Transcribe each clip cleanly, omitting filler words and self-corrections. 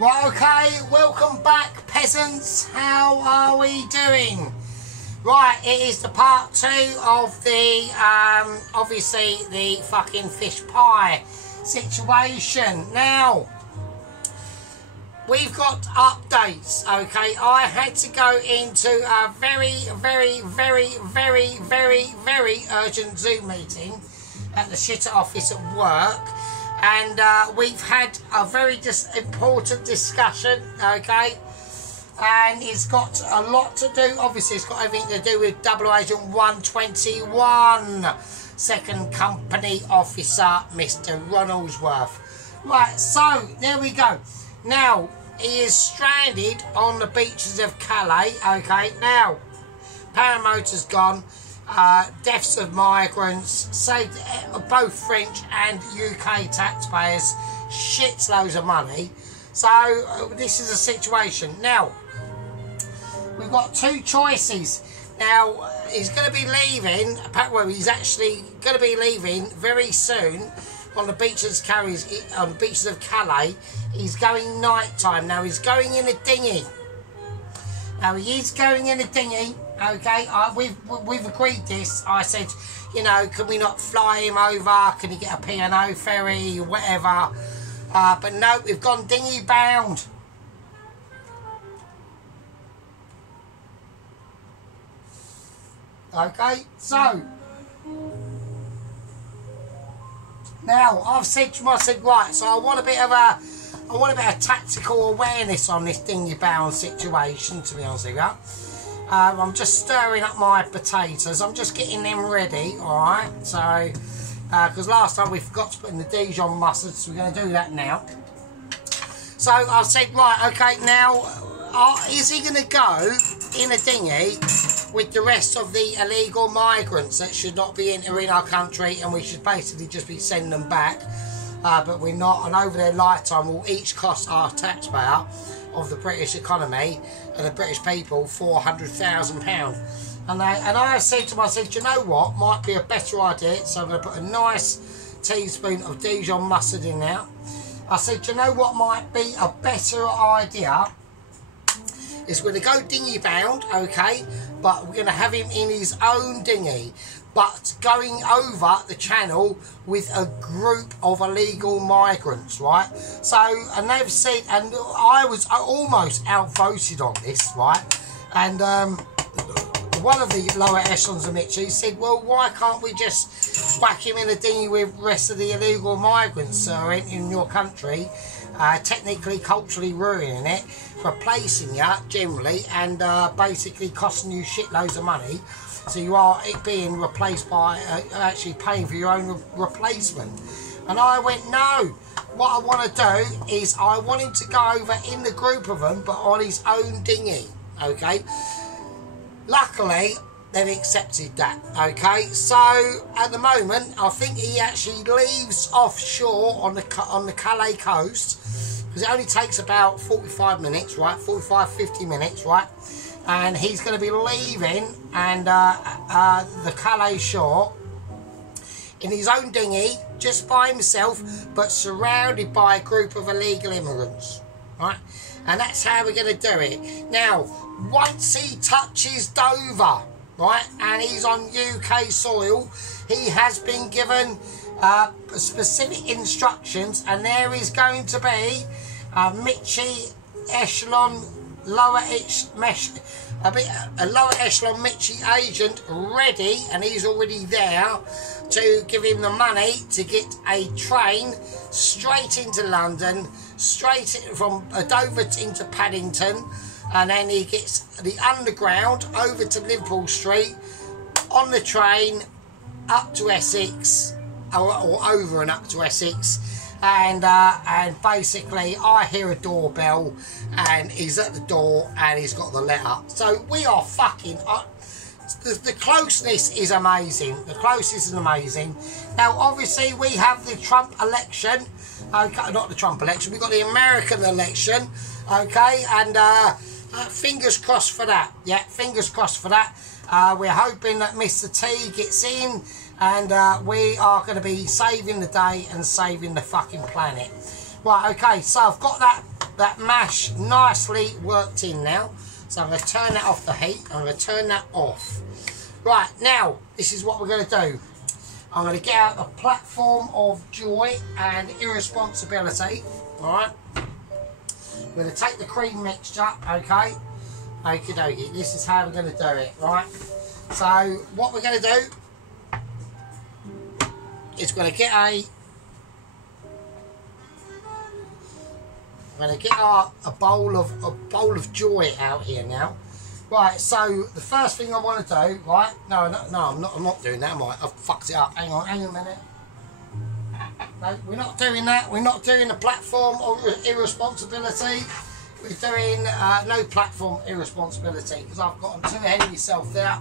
Right, okay, welcome back, peasants. How are we doing? Right, it is the part 2 of the, obviously, the fucking fish pie situation. Now, we've got updates, okay? I had to go into a very urgent Zoom meeting at the shitter office at work. And we've had a very important discussion, okay? And it's got a lot to do, obviously it's got everything to do with Double Agent 121, Second Company Officer, Mr. Ronaldsworth. Right, so, there we go. Now, he is stranded on the beaches of Calais, okay? Now, paramotor's gone. Deaths of migrants, saved both French and UK taxpayers shitloads of money. So this is a situation. Now, we've got two choices. Now, he's going to be leaving, well, he's actually going to be leaving very soon on the beaches of Calais. He's going night time. Now, he's going in a dinghy. Now, he is going in a dinghy. Okay, we've agreed this. I said, you know, can we not fly him over? Can he get a P&O ferry, whatever? But no, we've gone dinghy bound. Okay, so now I've said to myself, right, so I want a bit of tactical awareness on this dinghy bound situation, to be honest with you. I'm just stirring up my potatoes. I'm just getting them ready, alright? So, because last time we forgot to put in the Dijon mustard, so we're going to do that now. So, I said, right, okay, now, is he going to go in a dinghy with the rest of the illegal migrants that should not be entering our country, and we should basically just be sending them back? But we're not, and over their lifetime will each cost our taxpayer of the British economy and the British people £400,000. And I said to myself, you know what, might be a better idea. So I'm going to put a nice teaspoon of Dijon mustard in there. I said, you know what might be a better idea is we're going to go dinghy bound, okay, but we're going to have him in his own dinghy, but going over the channel with a group of illegal migrants, right? So, and they've said, and I was almost outvoted on this, right? And one of the lower echelons of Mitchie said, well, why can't we just whack him in a dinghy with the rest of the illegal migrants in your country, technically, culturally ruining it, replacing you generally, and basically costing you shitloads of money. So you are being replaced by actually paying for your own replacement. And I went, no. What I want to do is I want him to go over in the group of them, but on his own dinghy. Okay. Luckily, they've accepted that. Okay. So at the moment, I think he actually leaves offshore on the Calais coast, because it only takes about 45 minutes, right? 45-50 minutes, right? And he's going to be leaving and the Calais shore in his own dinghy, just by himself, but surrounded by a group of illegal immigrants, right? And that's how we're going to do it. Now, once he touches Dover, right, and he's on UK soil, he has been given specific instructions, and there is going to be a Mitchie echelon a lower echelon Mitchie agent ready, and he's already there to give him the money to get a train straight into London, straight from Dover into Paddington, and then he gets the underground over to Liverpool Street, on the train up to Essex, or over and up to Essex. And basically I hear a doorbell and he's at the door and he's got the letter. So we are fucking the closeness is amazing. The closeness is amazing. Now obviously we have the Trump election, okay, not the Trump election, we've got the American election, okay, and fingers crossed for that. Yeah, fingers crossed for that. We're hoping that Mr. T gets in, and we are going to be saving the day and saving the fucking planet. Right, okay, so I've got that that mash nicely worked in now. So I'm going to turn that off the heat. I'm going to turn that off. Right, now, this is what we're going to do. I'm going to get out a platform of joy and irresponsibility. Alright. I'm going to take the cream mixture, okay? Okie dokie. This is how we're going to do it, right? So, what we're going to do is we're going to get a bowl of joy out here now. Right, so the first thing I want to do, right? No, I'm not doing that, am I? I've fucked it up. Hang on a minute. No, we're not doing that. We're not doing the platform of irresponsibility. We're doing no platform irresponsibility because I've gotten too ahead of myself there.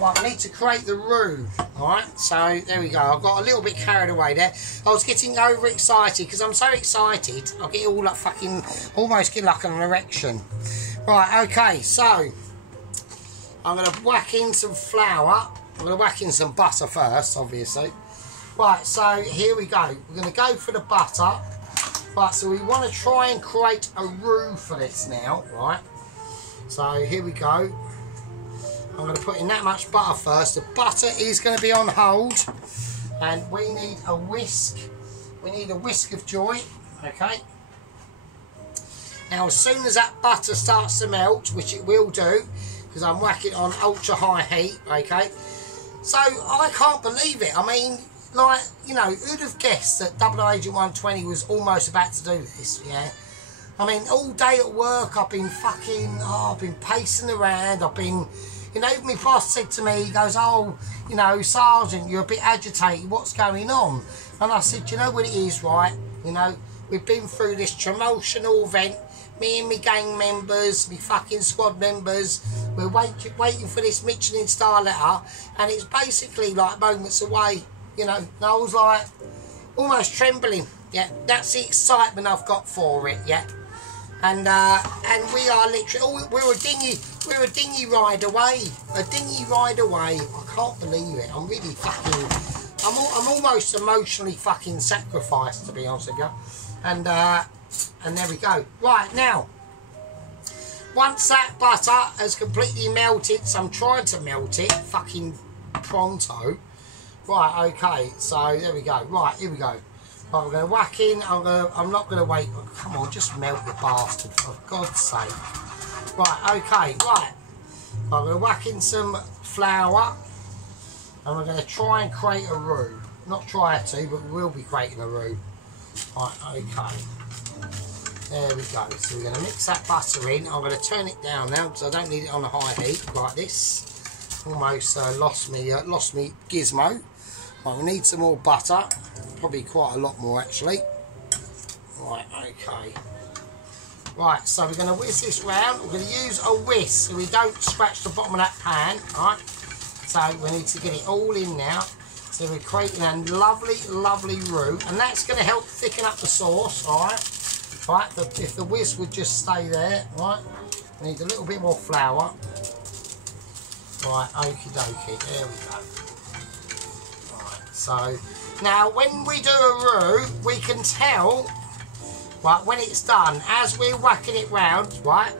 Well, I need to create the roux, alright? So, there we go. I got a little bit carried away there. I was getting overexcited because I'm so excited. I get all like fucking, almost get like an erection. Right, okay, so I'm going to whack in some flour. I'm going to whack in some butter first, obviously. Right, so here we go. We're going to go for the butter. Right, so we want to try and create a roux for this now, right? So here we go. I'm going to put in that much butter first. The butter is going to be on hold. And we need a whisk. We need a whisk of joy, okay? Now, as soon as that butter starts to melt, which it will do, because I'm whacking on ultra high heat, okay? So, I can't believe it. I mean, like, you know, who'd have guessed that Double Agent 120 was almost about to do this, yeah? I mean, all day at work, I've been fucking, I've been pacing around, I've been, you know, my boss said to me, he goes, oh, you know, Sergeant, you're a bit agitated, what's going on? And I said, you know what it is, right? You know, we've been through this promotional event. Me and my gang members, my fucking squad members, we're waiting for this Michelin star letter, and it's basically like moments away, you know. And I was like, almost trembling. Yeah, that's the excitement I've got for it. Yeah, and we are literally, we're a dinghy ride away, I can't believe it. I'm really fucking, I'm almost emotionally fucking sacrificed, to be honest with you, and there we go. Right, now, once that butter has completely melted, so I'm trying to melt it fucking pronto. Right, okay, so there we go. Right, here we go. Right, we're going to whack in. I'm not going to wait. Oh, come on, just melt the bastard, for God's sake. Right, okay, right. I'm going to whack in some flour, and we're going to try and create a roux. Not try to, but we will be creating a roux. Right, okay. There we go. So we're going to mix that butter in. I'm going to turn it down now because I don't need it on a high heat like this. Almost lost me gizmo. Right, we need some more butter. Probably quite a lot more actually. Right, okay. Right, so we're going to whisk this round. We're going to use a whisk so we don't scratch the bottom of that pan. Right. So we need to get it all in now. So we're creating a lovely, lovely roux, and that's going to help thicken up the sauce. All right. Right, if the whisk would just stay there, right, we need a little bit more flour. Right, okie dokie, there we go. Right, so, now when we do a roux, we can tell, right, when it's done, as we're whacking it round, right,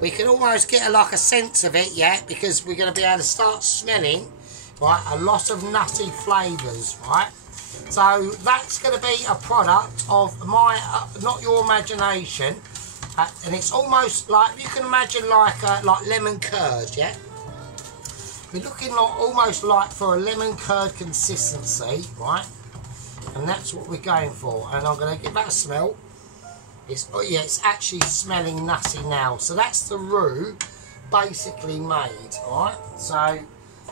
we can almost get like a sense of it, yeah, because we're going to be able to start smelling, right, a lot of nutty flavours, right. So that's going to be a product of my, not your imagination, and it's almost like, you can imagine like lemon curd, yeah? We're looking like, almost like for a lemon curd consistency, right? And that's what we're going for. And I'm going to give that a smell. Oh yeah, it's actually smelling nutty now. So that's the roux basically made, alright? So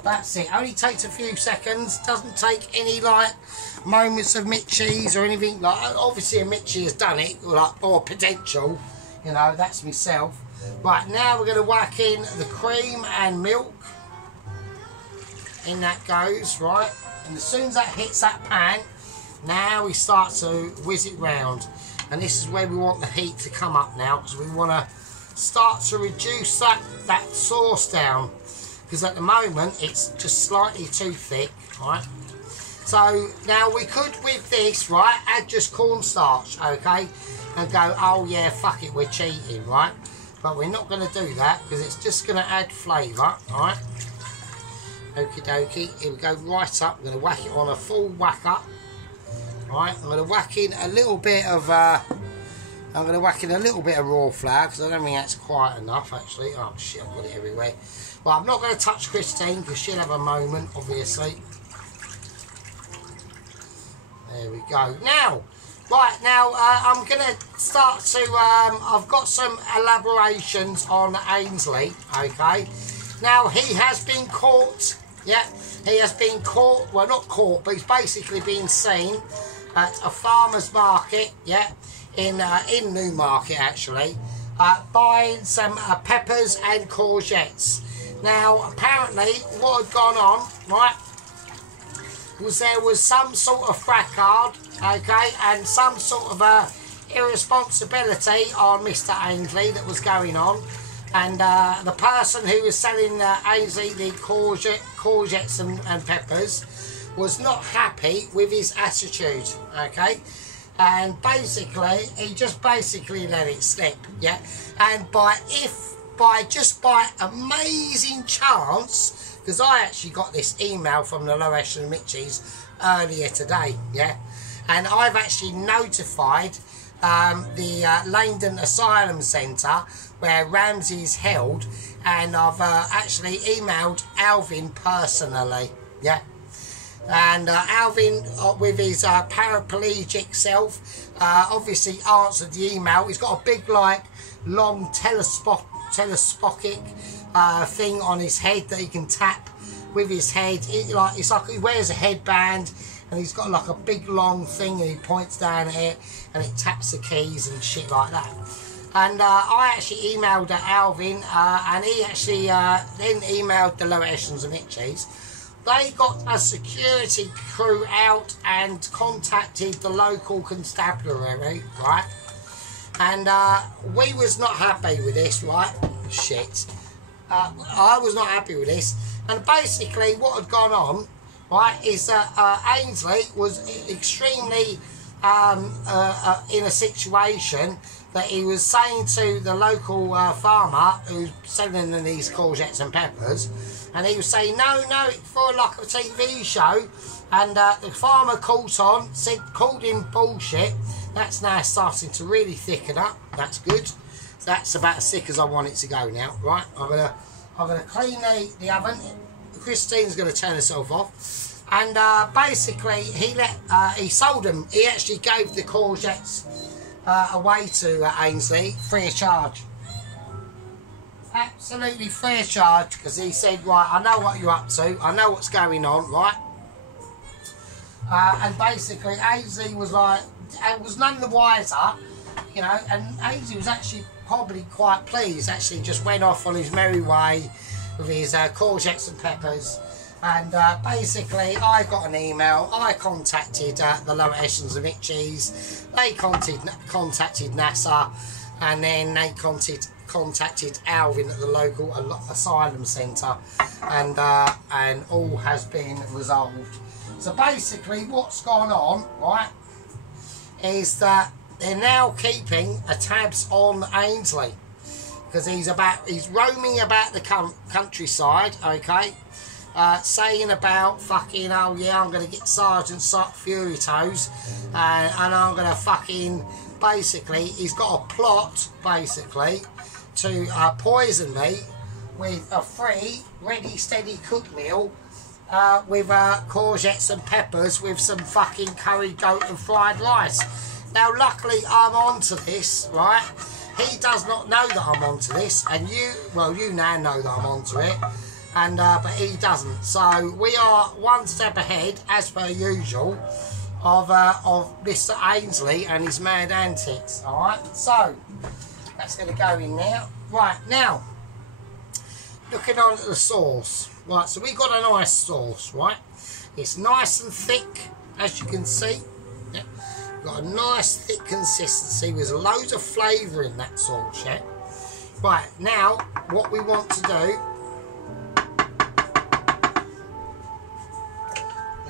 that's it. Only takes a few seconds. Doesn't take any like moments of Mitchies or anything like. Obviously a Mitchie has done it, like, or potential, you know, that's myself. Right, now we're going to whack in the cream and milk. In that goes, right, and as soon as that hits that pan, now we start to whiz it round, and this is where we want the heat to come up now, because we want to start to reduce that sauce down, because at the moment it's just slightly too thick, right? So now we could, with this, right, add just cornstarch, okay, and go, oh yeah, fuck it, we're cheating, right? But we're not going to do that because it's just going to add flavour, right? Okie dokie, here we go, right up. I'm going to whack it on a full whack up, right? I'm going to whack in a little bit of raw flour because I don't think that's quite enough actually. Oh shit, I've got it everywhere. Well, I'm not going to touch Christine because she'll have a moment, obviously. There we go. Now, right, now I'm going to start to, I've got some elaborations on Ainsley, okay? Now, he has been caught, yeah, he has been caught, well, not caught, but he's basically been seen at a farmer's market, yeah, in Newmarket, actually, buying some peppers and courgettes. Now, apparently, what had gone on, right, was there was some sort of fracas, okay, and some sort of irresponsibility on Mr. Ainsley that was going on, and the person who was selling Ainsley the courgettes and peppers was not happy with his attitude, okay, and basically he just basically let it slip, yeah, and by amazing chance, because I actually got this email from the Low Echelon Mitchies earlier today, yeah, and I've actually notified the Langdon Asylum Centre where Ramsey's held, and I've actually emailed Alvin personally, yeah, and Alvin with his paraplegic self obviously answered the email. He's got a big, like, long telescopic thing on his head that he can tap with his head. It's like he wears a headband and he's got like a big long thing and he points down at it and it taps the keys and shit like that. And I actually emailed Alvin and he actually then emailed the Lower Echelons and Mitchies. They got a security crew out and contacted the local constabulary, right? And we was not happy with this, right? Shit. I was not happy with this. And basically what had gone on, right, is that Ainsley was extremely in a situation that he was saying to the local farmer who's selling them these courgettes and peppers, and he was saying, no, for like a TV show, and the farmer called him bullshit. That's now starting to really thicken up. That's good. That's about as thick as I want it to go now. Right, I'm gonna clean the oven. Christine's gonna turn herself off, and basically he sold them. He actually gave the courgettes away to Ainsley free of charge. Absolutely free of charge, because he said, right, I know what you're up to. I know what's going on, right? And basically Ainsley was like, and was none the wiser, you know, and Ainsley was actually probably quite pleased. Actually just went off on his merry way with his courgettes and peppers. And basically I got an email. I contacted the Lower Echelons of Mitchies. They contacted NASA, and then they contacted Alvin at the local asylum centre, and all has been resolved. So basically what's gone on, right, is that they're now keeping a tabs on Ainsley, because he's roaming about the countryside, okay, saying about fucking, oh yeah, I'm going to get Sergeant Fury Toes, and I'm going to fucking, basically, he's got a plot, basically, to poison me with a free, ready, steady cook meal, with courgettes and peppers with some fucking curry goat and fried rice. Now luckily I'm onto this, right? He does not know that I'm onto this, and you now know that I'm onto it, and but he doesn't. So we are one step ahead, as per usual, of Mr. Ainsley and his mad antics. Alright, so that's going to go in now. Right, now looking on at the sauce. Right, so we got a nice sauce, right? It's nice and thick, as you can see. Yeah. Got a nice thick consistency with loads of flavour in that sauce, yeah? Right, now what we want to do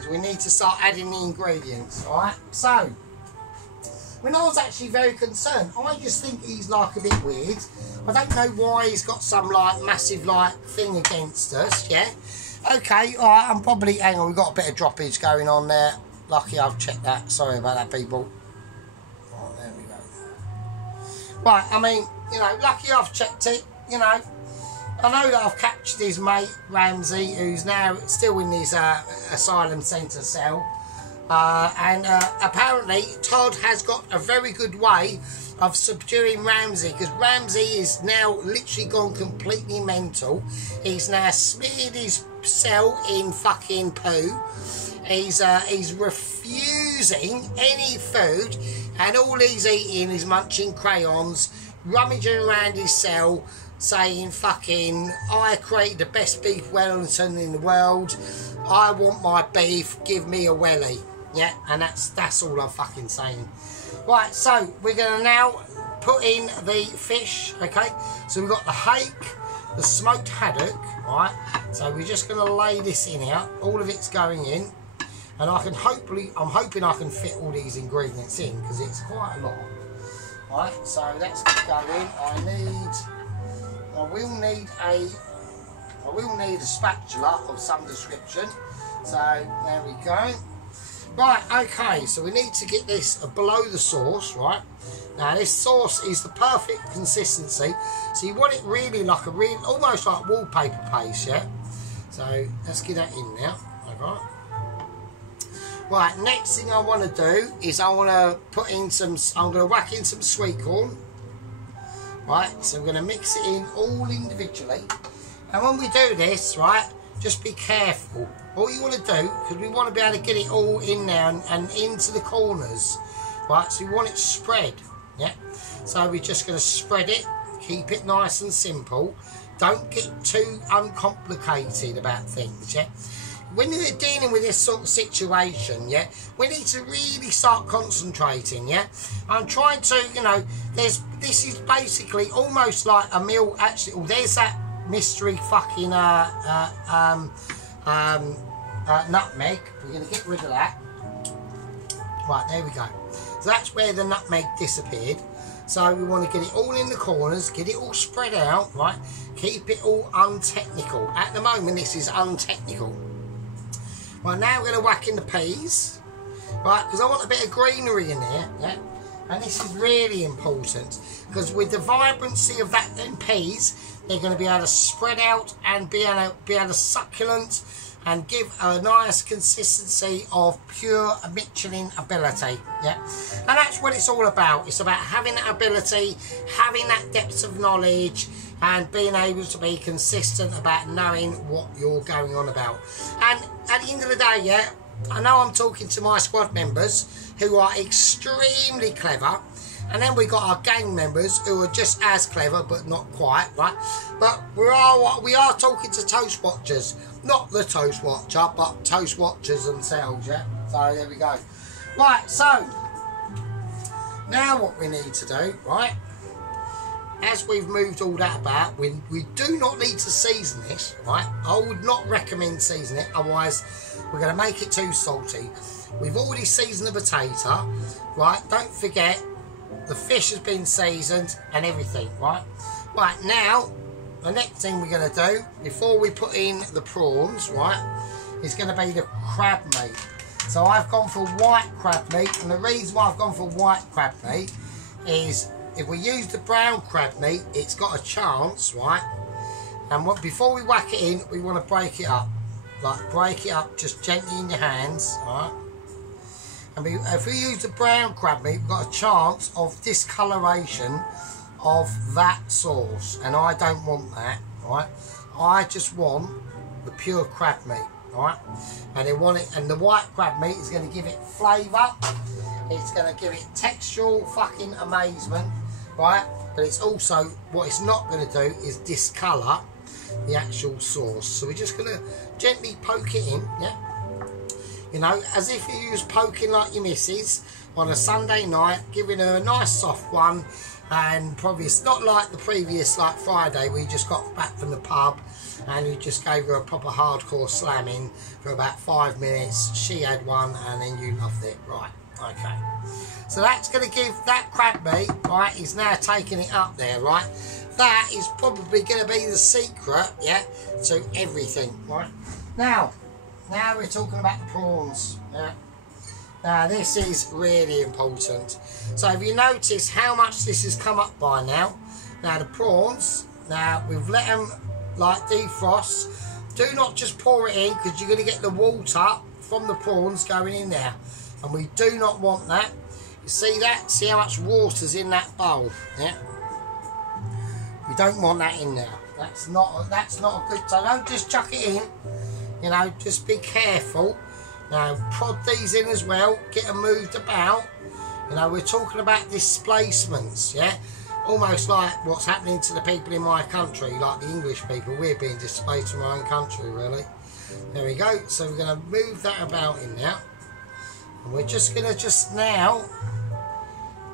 because we need to start adding the ingredients. Alright, so when I was actually very concerned, I just think he's like a bit weird. I don't know why he's got some like massive like thing against us, yeah? Okay, alright, I'm probably, hang on, we've got a bit of droppage going on there. Lucky I've checked that, sorry about that, people. Oh, there we go. Right, I mean, you know, lucky I've checked it, you know. I know that I've captured his mate, Ramsey, who's now still in his asylum centre cell. And apparently Todd has got a very good way of subduing Ramsey, because Ramsey is now literally gone completely mental. He's now smeared his cell in fucking poo. He's refusing any food, and all he's eating is munching crayons, rummaging around his cell, saying fucking, I created the best beef Wellington in the world, I want my beef, give me a welly. Yeah, and that's all I'm fucking saying. Right, so we're going to now put in the fish, okay? So we've got the hake, the smoked haddock, right? So we're just going to lay this in here. All of it's going in. And I can I'm hoping I can fit all these ingredients in, because it's quite a lot. Right, so that's going in. I will need a spatula of some description. So there we go. Right, okay, so we need to get this below the sauce, right? Now this sauce is the perfect consistency. So you want it really like almost like wallpaper paste, yeah? So let's get that in now, alright? Right, next thing I want to do is I want to put in I'm going to whack in some sweet corn. Right, so we're going to mix it in all individually. And when we do this, right, just be careful. All you want to do, because we want to be able to get it all in there and into the corners. Right, so we want it spread. Yeah, so we're just going to spread it, keep it nice and simple. Don't get too uncomplicated about things, yeah? When you're dealing with this sort of situation, yeah, we need to really start concentrating, yeah. I'm trying to, you know, this is basically almost like a meal. Actually, oh, there's that mystery fucking nutmeg. We're going to get rid of that. Right, there we go. So that's where the nutmeg disappeared. So we want to get it all in the corners, get it all spread out, right? Keep it all untechnical. At the moment, this is untechnical. Right, now we're going to whack in the peas, right, because I want a bit of greenery in there, yeah, and this is really important, because with the vibrancy of that in peas, they're going to be able to spread out and be able to succulent and give a nice consistency of pure Michelin ability, yeah, and that's what it's all about. It's about having that ability, having that depth of knowledge, and being able to be consistent about knowing what you're going on about. And at the end of the day, yeah, I know I'm talking to my squad members who are extremely clever, and then we got our gang members who are just as clever but not quite, right? But we are talking to toast watchers, not the toast watcher, but toast watchers themselves, yeah. So there we go. Right, so now what we need to do, right? As we've moved all that about, we do not need to season this, right? I would not recommend seasoning it, otherwise we're going to make it too salty. We've already seasoned the potato, right? Don't forget, the fish has been seasoned and everything, right? Right, now, the next thing we're going to do, before we put in the prawns, right, is going to be the crab meat. So I've gone for white crab meat, and the reason why I've gone for white crab meat is if we use the brown crab meat, it's got a chance, right? And before we whack it in, we want to break it up. Like, break it up just gently in your hands, right? And if we use the brown crab meat, we've got a chance of discoloration of that sauce. And I don't want that, right? I just want the pure crab meat, right? And they want it, and the white crab meat is going to give it flavour. It's going to give it textural fucking amazement, right? But it's also, what it's not going to do is discolour the actual sauce. So we're just going to gently poke it in, yeah? You know, as if you was poking like your missus on a Sunday night, giving her a nice soft one, and probably it's not like the previous, like Friday, we just got back from the pub and you just gave her a proper hardcore slamming for about 5 minutes. She had one and then you loved it. Right, okay. So that's going to give that crab meat, right, is now taking it up there, right? That is probably going to be the secret, yeah, to everything, right? Now we're talking about the prawns, yeah? Now this is really important. So if you notice how much this has come up by now, the prawns, now we've let them like defrost. Do not just pour it in because you're going to get the water from the prawns going in there. And we do not want that. You see that? See how much water's in that bowl, yeah? We don't want that in there. That's not a good, so don't just chuck it in. You know, just be careful. Now, prod these in as well, get them moved about. You know, we're talking about displacements, yeah? Almost like what's happening to the people in my country, like the English people. We're being displaced from our own country, really. There we go. So we're going to move that about in now. And we're just going to now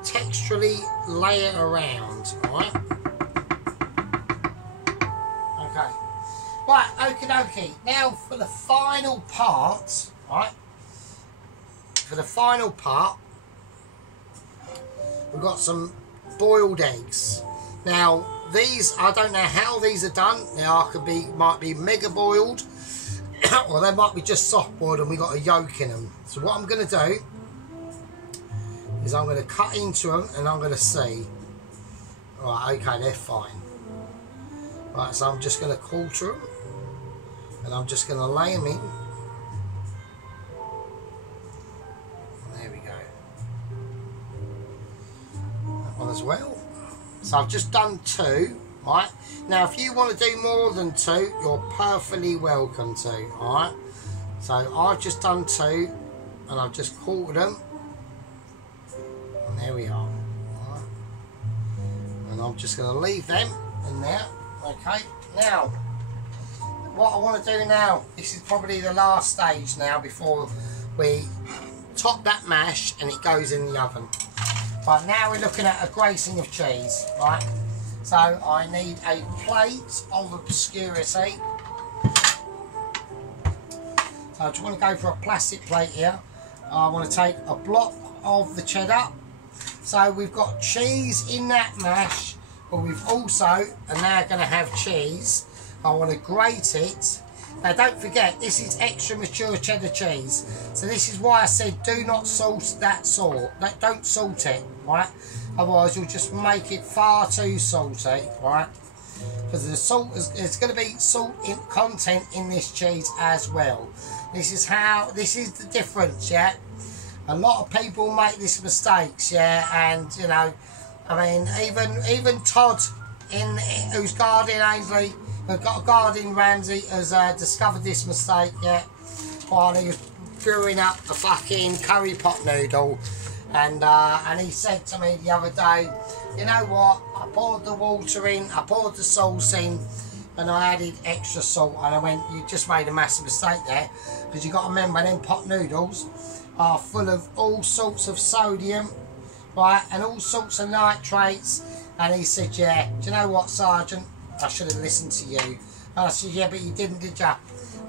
texturally lay it around, alright? Okay. Right, okie dokie. Now for the final part, right? For the final part, we've got some boiled eggs. Now these, I don't know how these are done. They might be mega boiled, or they might be just soft boiled and we got a yolk in them. So what I'm going to do is I'm going to cut into them and I'm going to see. Right, okay, they're fine. Right, so I'm just going to quarter them and I'm just going to lay them in. There we go. That one as well. So I've just done 2, right? Now if you want to do more than 2, you're perfectly welcome to, alright? So I've just done 2 and I've just quartered them. And there we are. Right. And I'm just going to leave them in there. Okay, now what I want to do now, this is probably the last stage now before we top that mash and it goes in the oven. Right, now we're looking at a gracing of cheese, right? So I need a plate of obscurity. So I just want to go for a plastic plate here. I want to take a block of the cheddar. So we've got cheese in that mash, but we've also are now going to have cheese. I want to grate it. Now don't forget, this is extra mature cheddar cheese. So this is why I said do not salt that salt. Don't salt it, right? Otherwise you'll just make it far too salty, right? Because the salt there's going to be salt content in this cheese as well. This is the difference, yeah? A lot of people make these mistakes, yeah, and you know, I mean, even Todd, who's guarding Ainsley, guarding Ramsey, has discovered this mistake, yeah, while he was brewing up a fucking curry pot noodle, and he said to me the other day, you know what? I poured the water in, I poured the sauce in, and I added extra salt, and I went, you just made a massive mistake there, because you got to remember, them pot noodles are full of all sorts of sodium, right, and all sorts of nitrates. And he said, yeah, do you know what, Sergeant, I should have listened to you. And I said, yeah, but you didn't, did you?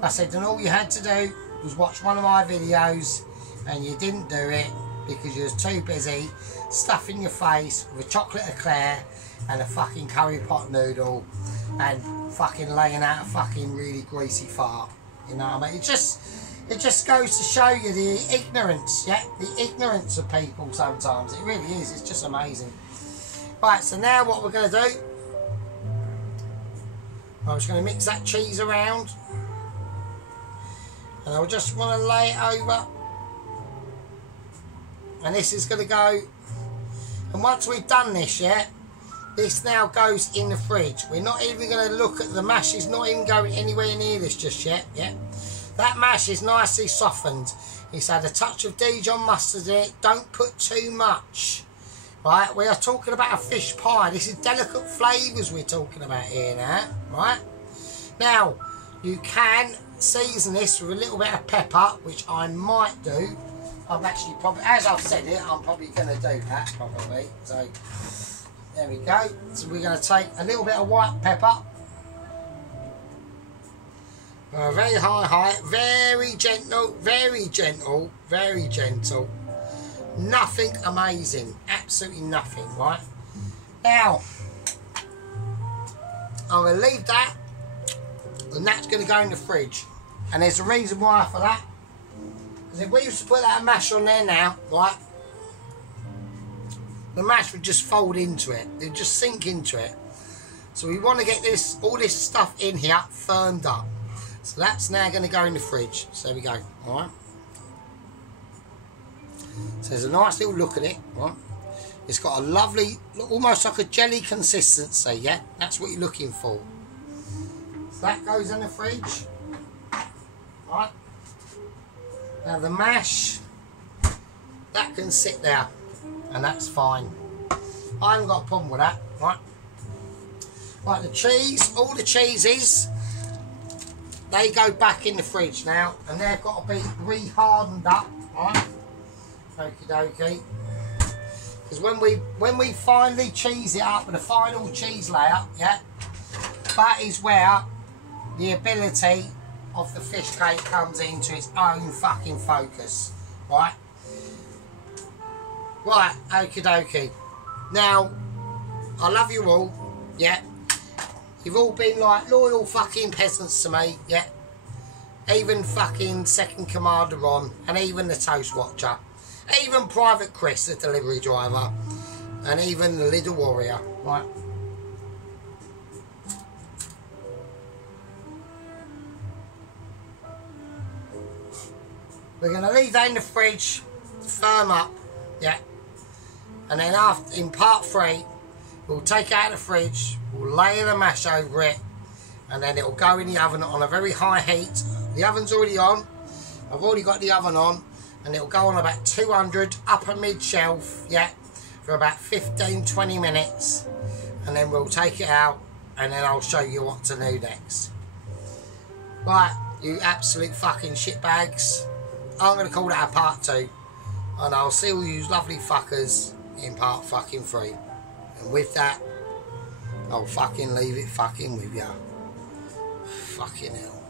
I said, and all you had to do was watch one of my videos, and you didn't do it because you was too busy stuffing your face with a chocolate eclair and a fucking curry pot noodle and fucking laying out a fucking really greasy fart. You know what I mean? It just goes to show you the ignorance, yeah? The ignorance of people sometimes. It really is. It's just amazing. Right, so now what we're going to do, I'm just going to mix that cheese around. And I just want to lay it over. And this is going to go, and once we've done this, yeah, this now goes in the fridge. We're not even going to look at the mash. It's not even going anywhere near this just yet, yeah? That mash is nicely softened. It's had a touch of Dijon mustard in it. Don't put too much. Right, we are talking about a fish pie. This is delicate flavours we're talking about here now. Right? Now, you can season this with a little bit of pepper, which I might do. I'm actually probably, as I've said it, I'm probably going to do that, probably. So, There we go. So we're going to take a little bit of white pepper. Very high height, very gentle, very gentle, very gentle. Nothing amazing, absolutely nothing, right? Now, I'm going to leave that, and that's going to go in the fridge. And there's a reason why for that. Because if we used to put that mash on there now, right, the mash would just fold into it. It would just sink into it. So we want to get this, all this stuff in here firmed up. So that's now going to go in the fridge. So there we go, alright. So there's a nice little look at it, right? It's got a lovely, almost like a jelly consistency, yeah? That's what you're looking for. So that goes in the fridge. Right. Now the mash, that can sit there, and that's fine. I haven't got a problem with that, right? Right, the cheese, all the cheeses, they go back in the fridge now, and they've got to be re-hardened up, right? Okie dokie. Because when we finally cheese it up with the final cheese layer, yeah, that is where the ability of the fish cake comes into its own fucking focus, right? Right, okie dokie. Now, I love you all, yeah. You've all been like loyal fucking peasants to me, yeah. Even fucking Second Commander Ron, and even the Toast Watcher, even Private Chris, the delivery driver, and even the Little Warrior, right. We're going to leave that in the fridge, firm up, yeah. And then after, in part 3, we'll take it out of the fridge, we'll layer the mash over it, and then it'll go in the oven on a very high heat. The oven's already on. I've already got the oven on, and it'll go on about 200 upper mid shelf, yeah, for about 15-20 minutes, and then we'll take it out, and then I'll show you what to do next. Right, you absolute fucking shitbags. I'm going to call that a part 2, and I'll see all you lovely fuckers in part fucking 3. And with that, I'll fucking leave it fucking with ya. Fucking hell.